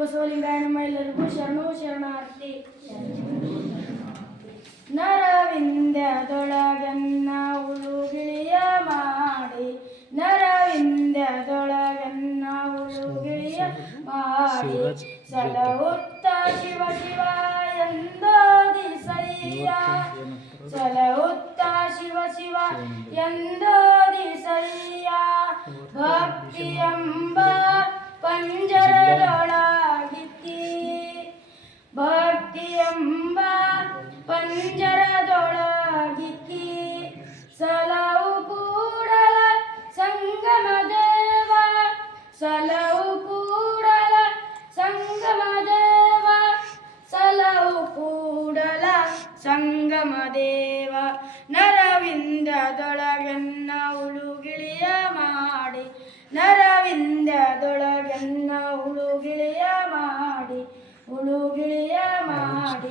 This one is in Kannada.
ಬಸವಲಿಂಗಾಯ ನಮ್ಮ ಎಲ್ಲರಿಗೂ ಶರಣು ಶರಣಾರ್ಥಿ. ನರವಿಂದ್ಯದೊಳಗನ್ನ ಉಳುಗಿಳಿಯ ಮಾಡಿ, ನರವಿಂದ್ಯದೊಳಗನ್ನ ಉಳುಗಿಳಿಯ ಮಾಡಿ, ಸಲಹುತ್ತ ಶಿವ ಶಿವ ಎಂದೋದಿಸಯ್ಯ, ಸಲಹುತ್ತ ಶಿವ ಶಿವ ಎಂದೋದಿಸಯ್ಯ. ಭಕ್ತಿಯೆಂಬ ಪಂಜರದೊಳಗಿತ್ತಿ, ಭಕ್ತಿಯೆಂಬ ಪಂಜರದೊಳಗಿಕ್ಕಿ, ಸಲಹು ಕೂಡಲ ಸಂಗಮ ದೇವ, ಸಲಹು ಕೂಡಲ ಸಂಗಮ ದೇವ, ಸಲಹು ಕೂಡಲ ಸಂಗಮ ದೇವ. ನರವಿಂದ್ಯದೊಳಗನ್ನ ಉಳುಗಿಳಿಯ ಮಾಡಿ, ನರವಿಂದ್ಯದೊಳಗನ್ನ ಉಳುಗಿಳಿಯ ಮಾಡಿ, ಉಳುಗಿಳಿಯ ಮಾಡಿ.